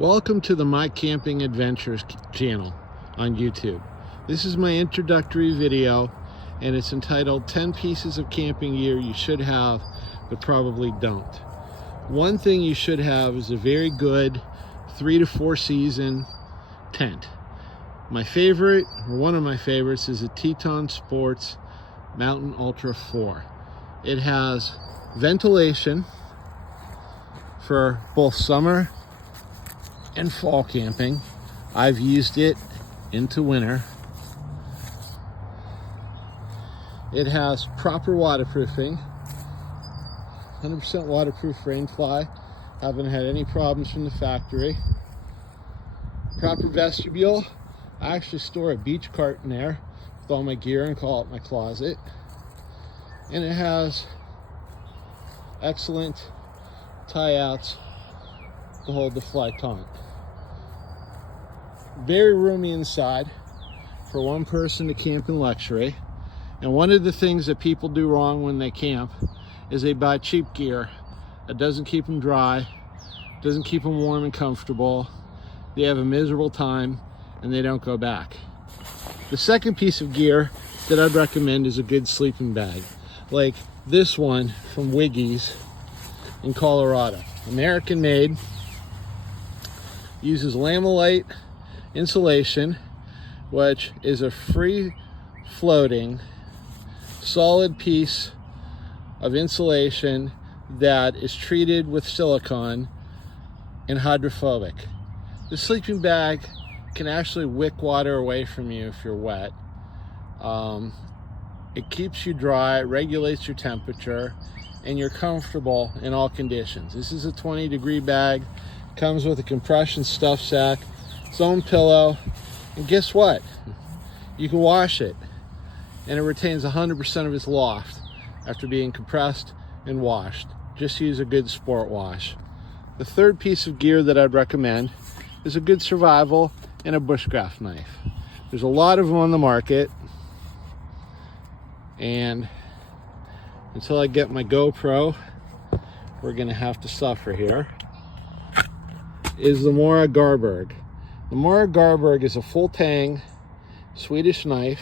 Welcome to the My Camping Adventures channel on YouTube. This is my introductory video and it's entitled 10 pieces of camping gear you should have but probably don't. One thing you should have is a very good 3 to 4 season tent. My favorite, or one of my favorites, is a Teton Sports Mountain Ultra 4. It has ventilation for both summer and fall camping. I've used it into winter. It has proper waterproofing, 100% waterproof rainfly. Haven't had any problems from the factory. Proper vestibule. I actually store a beach cart in there with all my gear and call it my closet. And it has excellent tie-outs to hold the fly taunt. Very roomy inside for one person to camp in luxury. And one of the things that people do wrong when they camp is they buy cheap gear that doesn't keep them dry, doesn't keep them warm and comfortable. They have a miserable time and they don't go back. The second piece of gear that I'd recommend is a good sleeping bag, like this one from Wiggy's in Colorado. American made, uses Lamilite insulation, which is a free floating solid piece of insulation that is treated with silicone and hydrophobic. The sleeping bag can actually wick water away from you if you're wet. It keeps you dry, regulates your temperature, and you're comfortable in all conditions. This is a 20-degree bag, comes with a compression stuff sack, its own pillow, and guess what? You can wash it, and it retains 100% of its loft after being compressed and washed. Just use a good sport wash. The third piece of gear that I'd recommend is a good survival and a bushcraft knife. There's a lot of them on the market, and until I get my GoPro, we're gonna have to suffer here, is the Mora Garberg. The Mora Garberg is a full tang Swedish knife,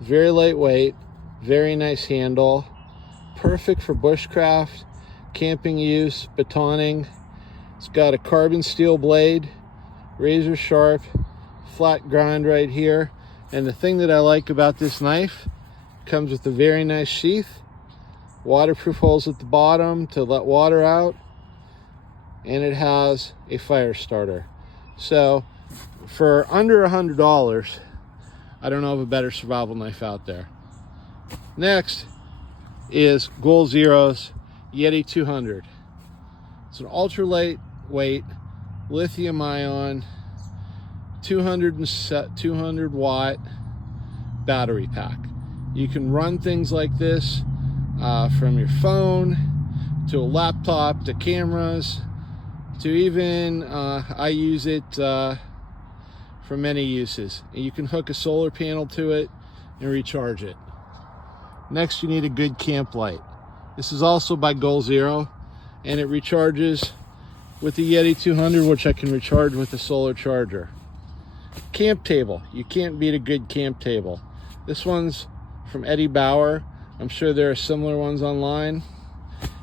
very lightweight, very nice handle, perfect for bushcraft, camping use, batoning. It's got a carbon steel blade, razor sharp, flat grind right here. And the thing that I like about this knife, comes with a very nice sheath, waterproof holes at the bottom to let water out, and it has a fire starter. So for under $100, I don't know of a better survival knife out there. Next is Goal Zero's Yeti 200. It's an ultra lightweight lithium ion 200 watt battery pack. You can run things like this from your phone to a laptop to cameras to even I use it for many uses. And you can hook a solar panel to it and recharge it. Next, you need a good camp light. This is also by Goal Zero, and it recharges with the Yeti 200, which I can recharge with a solar charger. Camp table. You can't beat a good camp table. This one's from Eddie Bauer. I'm sure there are similar ones online.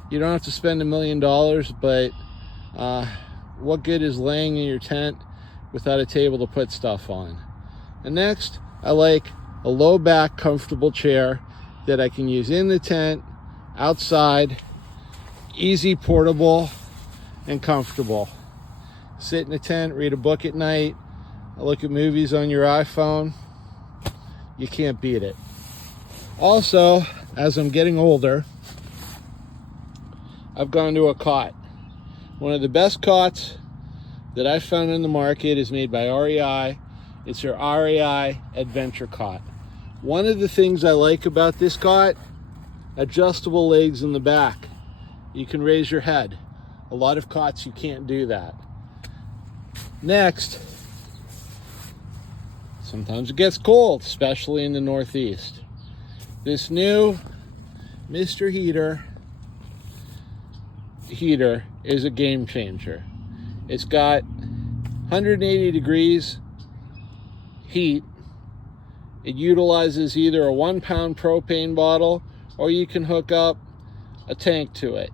You don't have to spend $1 million, but what good is laying in your tent without a table to put stuff on? And next, I like a low back, comfortable chair that I can use in the tent, outside, easy, portable, and comfortable. Sit in a tent, read a book at night, look at movies on your iPhone. You can't beat it. Also, as I'm getting older, I've gone to a cot. One of the best cots that I found in the market is made by REI. It's their REI Adventure Cot. One of the things I like about this cot, adjustable legs in the back. You can raise your head. A lot of cots you can't do that. Next, sometimes it gets cold, especially in the Northeast. This new Mr. Heater is a game changer. It's got 180 degrees heat. It utilizes either a 1-pound propane bottle, or you can hook up a tank to it.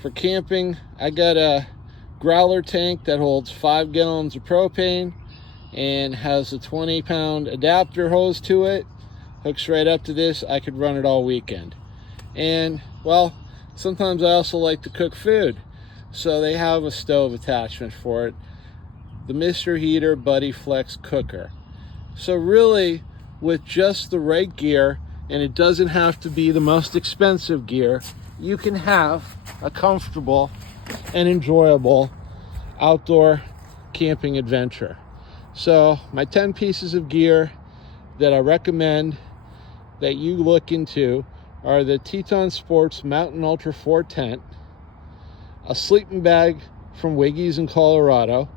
For camping, I got a growler tank that holds 5 gallons of propane and has a 20-pound adapter hose to it. Hooks right up to this. I could run it all weekend. And, well, sometimes I also like to cook food, so they have a stove attachment for it, the Mr. Heater Buddy Flex Cooker. So really, with just the right gear, and it doesn't have to be the most expensive gear, you can have a comfortable and enjoyable outdoor camping adventure. So my 10 pieces of gear that I recommend that you look into are the Teton Sports Mountain Ultra 4 tent, a sleeping bag from Wiggy's in Colorado,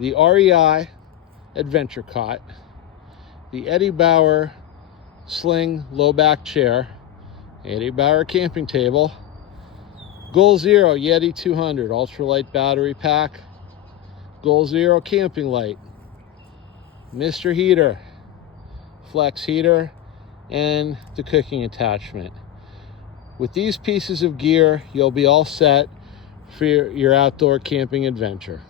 the REI Adventure Cot, the Eddie Bauer Sling low back chair, Eddie Bauer camping table, Goal Zero Yeti 200 ultralight battery pack, Goal Zero camping light, Mr. Heater Flex heater, and the cooking attachment. With these pieces of gear, you'll be all set for your outdoor camping adventure.